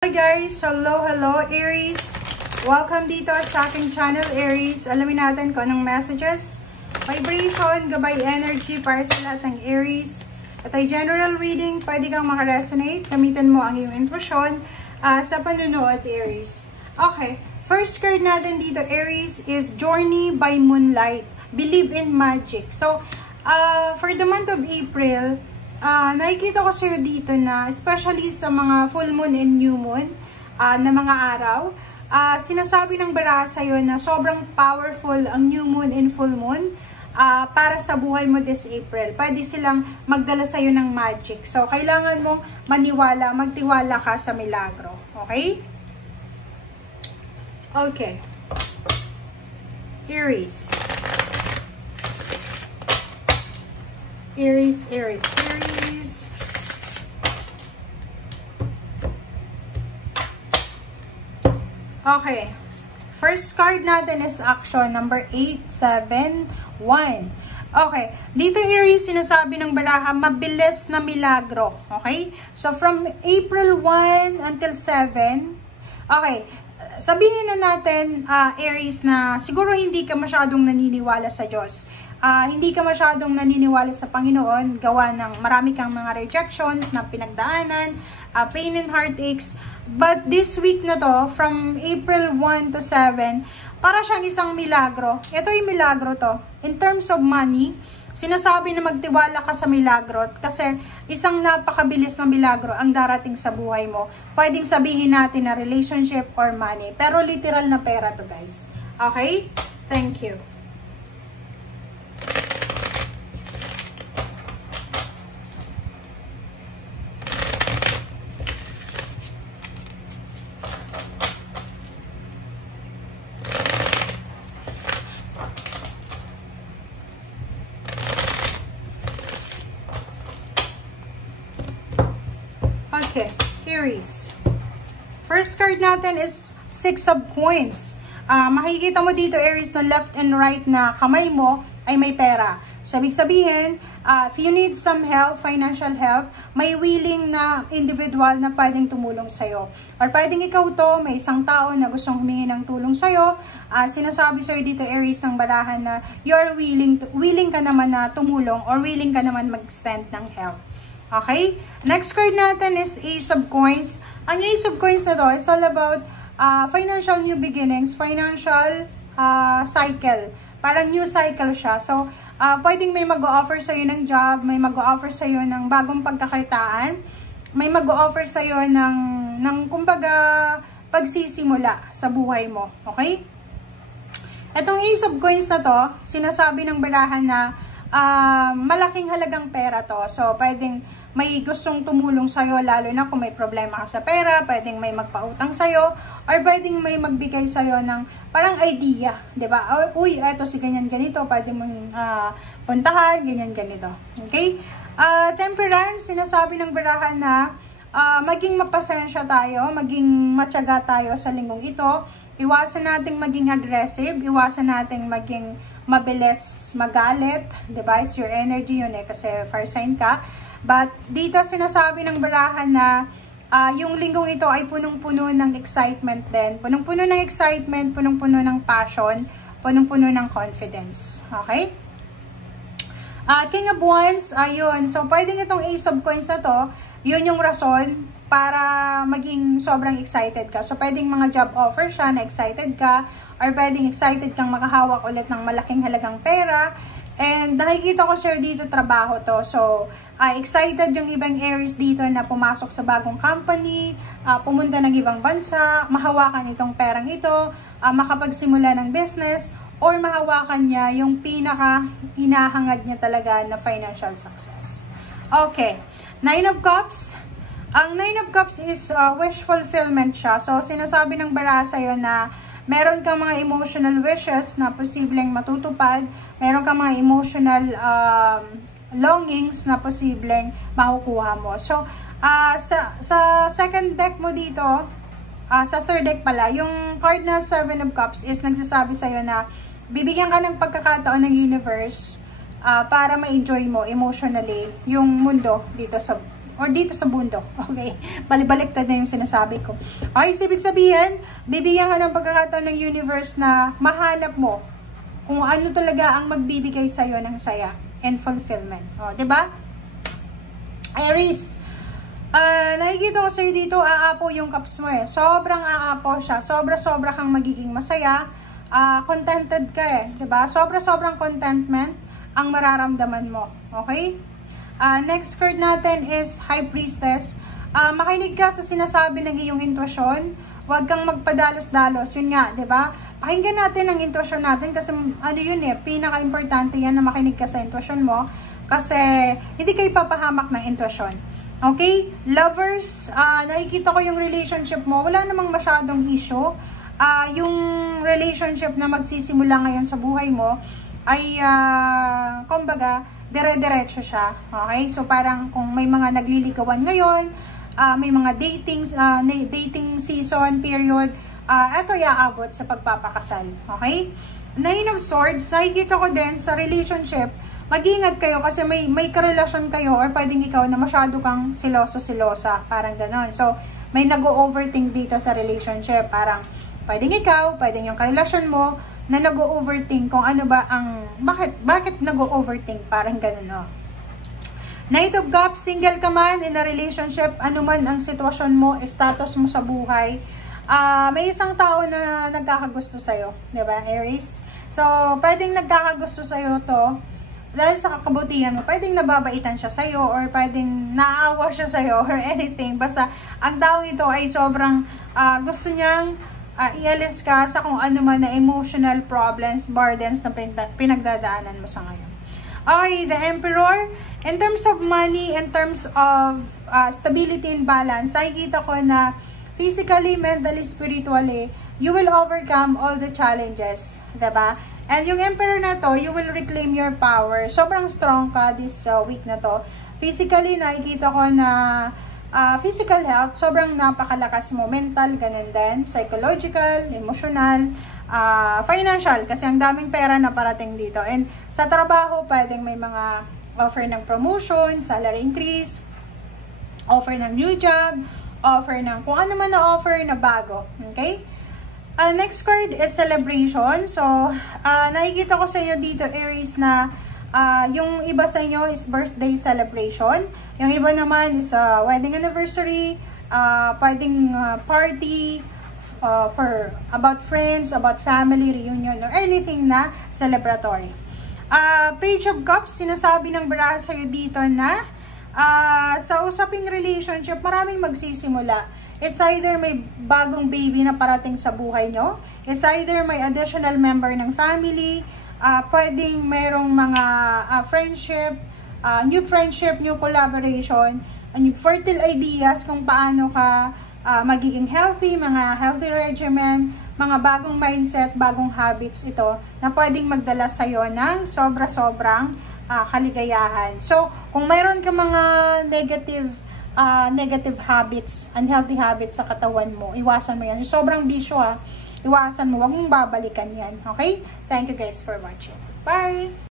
Hi guys! Hello Aries! Welcome dito sa aking channel Aries. Alamin natin kung anong messages, vibration, gabay energy para sa lahat ng Aries. At ay general reading, pwede kang makaresonate. Gamitin mo ang iyong intuition sa panunood Aries. Okay, first card natin dito Aries is Journey by Moonlight. Believe in Magic. So, for the month of April, nakikita ko sa'yo dito na, especially sa mga full moon and new moon na mga araw, sinasabi ng baraha sa'yo na sobrang powerful ang new moon and full moon para sa buhay mo this April. Pwede silang magdala sa'yo ng magic. So, kailangan mong magtiwala ka sa milagro. Okay? Okay. Aries. Aries. Okay. First card natin is action number 871. Okay. Dito Aries, sinasabi ng baraha, mabilis na milagro. Okay? So, from April 1 until 7. Okay. Sabihin na natin, Aries, na siguro hindi ka masyadong naniniwala sa Diyos. Hindi ka masyadong naniniwala sa Panginoon, gawa ng marami kang mga rejections na pinagdaanan, pain and heartaches. But this week na to, from April 1 to 7, para siyang isang milagro. Ito yung milagro to. In terms of money, sinasabi na magtiwala ka sa milagro kasi isang napakabilis na milagro ang darating sa buhay mo. Pwedeng sabihin natin na relationship or money. Pero literal na pera to guys. Okay? Thank you. Okay, Aries. First card natin is 6 of Coins. Makikita mo dito, Aries, na left and right na kamay mo ay may pera. So, ibig sabihin, if you need some help, financial help, may willing na individual na pwedeng tumulong sa'yo. Or pwedeng ikaw to, may isang tao na gustong humingi ng tulong sa'yo. Sinasabi sa'yo dito, Aries, ng barahan na you're willing ka naman na tumulong or willing ka naman mag-extend ng help. Okay? Next card natin is Ace of Coins. Ang Ace of Coins na to is all about financial new beginnings, financial cycle. Parang new cycle siya. So, pwedeng may mag-o-offer sa'yo ng job, may mag-o-offer sa'yo ng bagong pagkakitaan, may mag-o-offer sa'yo ng kumbaga, pagsisimula sa buhay mo. Okay? Itong Ace of Coins na to, sinasabi ng barahan na malaking halagang pera to. So, pwedeng may gustong tumulong sa'yo, lalo na kung may problema ka sa pera, pwedeng may magpautang sa'yo, or pwedeng may magbigay sa'yo ng parang idea, di ba? Uy, eto si ganyan-ganito, pwede mong puntahan, ganyan-ganito. Okay? Temperance, sinasabi ng barahan na maging mapasensya tayo, maging matyaga tayo sa linggong ito, iwasan nating maging aggressive, iwasan nating maging mabilis magalit, di ba? It's your energy yun kasi fire sign ka. But dito sinasabi ng barahan na yung linggong ito ay punong-puno ng excitement din. Punong-puno ng excitement, punong-puno ng passion, punong-puno ng confidence. Okay? King of Wands, ayun. So, pwedeng itong Ace of Coins na to, yun yung rason para maging sobrang excited ka. So, pwedeng mga job offer siya na excited ka, or pwedeng excited kang makahawak ulit ng malaking halagang pera. And nakikita ko sa'yo dito trabaho to. So, excited yung ibang Aries dito na pumasok sa bagong company, pumunta ng ibang bansa, mahawakan itong perang ito, makapagsimula ng business, or mahawakan niya yung pinaka hinahangad niya talaga na financial success. Okay. 9 of Cups. Ang 9 of Cups is wish fulfillment siya. So, sinasabi ng baraha sa'yo na meron kang mga emotional wishes na posibleng matutupad, meron kang mga emotional longings na posibleng makukuha mo. So, sa second deck mo dito, sa third deck pala, yung card na 7 of Cups is nagsasabi sa'yo na bibigyan ka ng pagkakataon ng universe para ma-enjoy mo emotionally yung mundo dito sa or dito sa bundok. Okay? Balibaliktad na yung sinasabi ko. Okay, so ibig sabihin, bibigyan ka ng pagkakataon ng universe na mahanap mo kung ano talaga ang magbibigay sa'yo ng saya and fulfillment. O, diba? Aries, nakikita ko sa'yo dito, aapo yung cups mo eh. Sobrang aapo siya. Sobra-sobra kang magiging masaya. Contented ka eh. Diba? Sobra-sobrang contentment ang mararamdaman mo. Okay? Next card natin is High Priestess. Makinig ka sa sinasabi ng iyong intuition. Huwag kang magpadalos-dalos. Yun nga, di ba? Pakinggan natin ang intuition natin kasi ano yun eh, pinaka-importante yan na makinig ka sa intuition mo kasi hindi kayo papahamak ng intuition. Okay? Lovers, nakikita ko yung relationship mo. Wala namang masyadong issue. Yung relationship na magsisimula ngayon sa buhay mo ay, kumbaga, dire-diretso siya. Okay? So, parang kung may mga nagliligawan ngayon, may mga dating season, period, eto iaabot sa pagpapakasal. Okay? Nine of Swords, nakikita ko din sa relationship, mag-ingat kayo kasi may karelasyon kayo or pwedeng ikaw na masyado kang siloso-silosa. Parang ganon. So, may nag-overthink dito sa relationship. Parang, pwedeng ikaw, pwedeng yung karelasyon mo, na nag-overthink kung ano ba ang, bakit nag-overthink, parang ganun, no? Knight of Cups, single ka man, in a relationship, ano man ang sitwasyon mo, status mo sa buhay, may isang tao na nagkakagusto sa'yo, diba, Aries? So, pwedeng nagkakagusto sa'yo to, dahil sa kakabutihan mo, pwedeng nababaitan siya sa'yo, or pwedeng naawa siya sa'yo, or anything, basta, ang taong ito ay sobrang, gusto niyang, ialis ka sa kung ano man na emotional problems, burdens na pinagdadaanan mo sa ngayon. Okay, the Emperor, in terms of money, in terms of stability and balance, nakikita ko na physically, mentally, spiritually, you will overcome all the challenges, diba? And yung Emperor na to, you will reclaim your power. Sobrang strong ka this week na to. Physically, nakikita ko na physical health, sobrang napakalakas mo. Mental, ganun din. Psychological, emotional, financial, kasi ang daming pera na parating dito. And sa trabaho, pwedeng may mga offer ng promotion, salary increase, offer ng new job, offer ng kung ano man na offer na bago. Okay? Next card is celebration. So, nakikita ko sa inyo dito, Aries, na yung iba sa inyo is birthday celebration. Yung iba naman is wedding anniversary, pwedeng party for about friends, about family reunion, or anything na celebratory. Page of Cups, sinasabi ng baraha sa'yo dito na sa usaping relationship, maraming magsisimula. It's either may bagong baby na parating sa buhay nyo, it's either may additional member ng family, pwedeng mayroong mga friendship, new friendship, new collaboration, new fertile ideas kung paano ka magiging healthy, mga healthy regimen, mga bagong mindset, bagong habits ito na pwedeng magdala sa'yo ng sobra-sobrang kaligayahan. So, kung mayroon ka mga negative habits, unhealthy habits sa katawan mo, iwasan mo yan. Yung sobrang bisyo iwasan mo, huwag mong babalikan yan. Okay? Thank you guys for watching. Bye!